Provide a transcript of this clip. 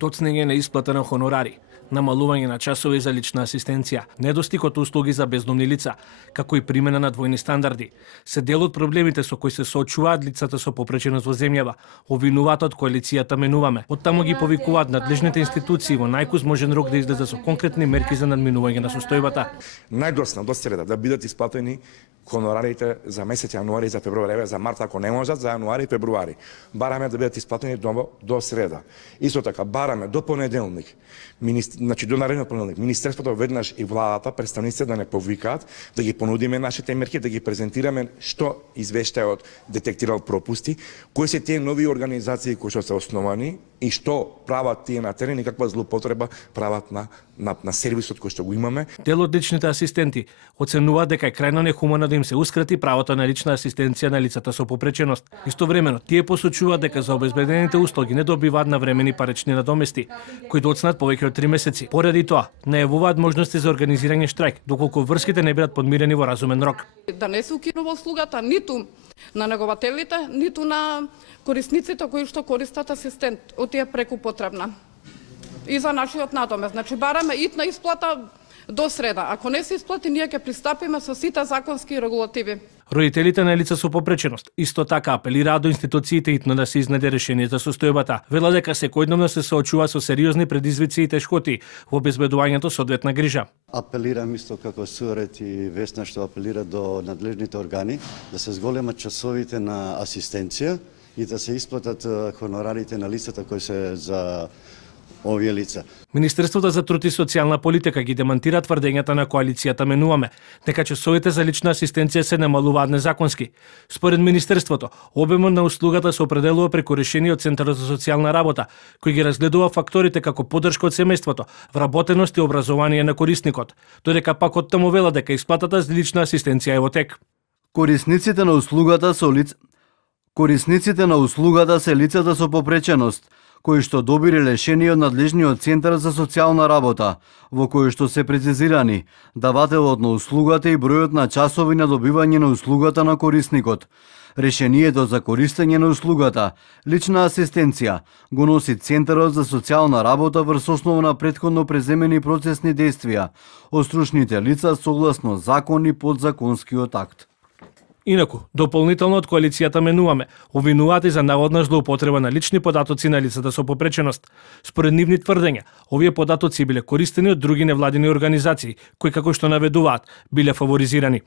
Тоцнење на исплата на хонорари, намалување на часови за лична асистенција, недостиг од услуги за бездомни лица, како и примена на двојни стандарди, се дел од проблемите со кои се соочуваат лицата со попреченост во земјава, обвинуваат од коалицијата Менуваме. Оттаму ги повикуваат надлежните институции во најкузможен рок да излезе со конкретни мерки за надминување на состојбата. Најдоцна до среда да бидат исплатени хонорарите за месец јануари и за февруари, за март ако не можат, за јануари и февруари. Бараме да бидат исплатени до среда. Исто така бараме до понеделник, значи до наредниот понеделник, Министерството веднаш и владата, представниците да не повикаат, да ги понудиме нашите мерки, да ги презентираме што извештајот детектирал пропусти, кои се тие нови организации кои што се основани и што прават тие на терен и каква злоупотреба прават на сервисот кој што го имаме. Дел од личните асистенти оценуваат дека е крајно нехумано да им се ускрати правото на лична асистенција на лицата со попреченост. Истовремено, тие посочуваат дека за обезбедените услуги не добиваат навремени парични надомести, кои доцнат повеќе од 3 месеци. Поради тоа, најавуваат можности за организирање штрајк, доколку врските не бидат подмирени во разумен рок. Да не се укинува услугата ниту на негователите, ниту на корисниците кои што користат асистент, од тие преку потребна. И за нашиот надомест. Значи бараме итна исплата до среда. Ако не се исплати, ние ќе пристапиме со сите законски регулативи. Родителите на лица со попреченост исто така апелираат до институциите итно да се изнајде решение за состојбата. Велат дека секојдневно се соочува со сериозни предизвици и тешкоти во обезбедувањето соодветна грижа. Апелирам исто како Сурет и Весна што апелира до надлежните органи да се зголемат часовите на асистенција и да се исплатат хонорарите на лицата кои се за овие лица. Министерството за труд и социјална политика ги демантира тврдењата на коалицијата Менуваме дека часовите за лична асистенција се намалуваат незаконски. Според Министерството, обемот на услугата се определува преку решение од Центарот за социјална работа, кој ги разгледува факторите како поддршка од семејството, вработеност и образование на корисникот, додека пак оттаму вела дека исплатата за лична асистенција е во тек. Корисниците на услугата се лицата со попреченост, кои што добили решение од надлежниот Центар за социјална работа, во кој што се прецизирани давателот на услугата и бројот на часови на добивање на услугата на корисникот. Решението за користење на услугата, лична асистенција, го носи Центарот за социјална работа врз основа на претходно преземени процесни действија од стручните лица согласно закон и подзаконскиот акт. Инаку, дополнително од коалицијата Менуваме обвинуваат и за наводна злоупотреба на лични податоци на лицата со попреченост. Според нивни тврдења, овие податоци биле користени од други невладини организации, кои како што наведуваат, биле фаворизирани.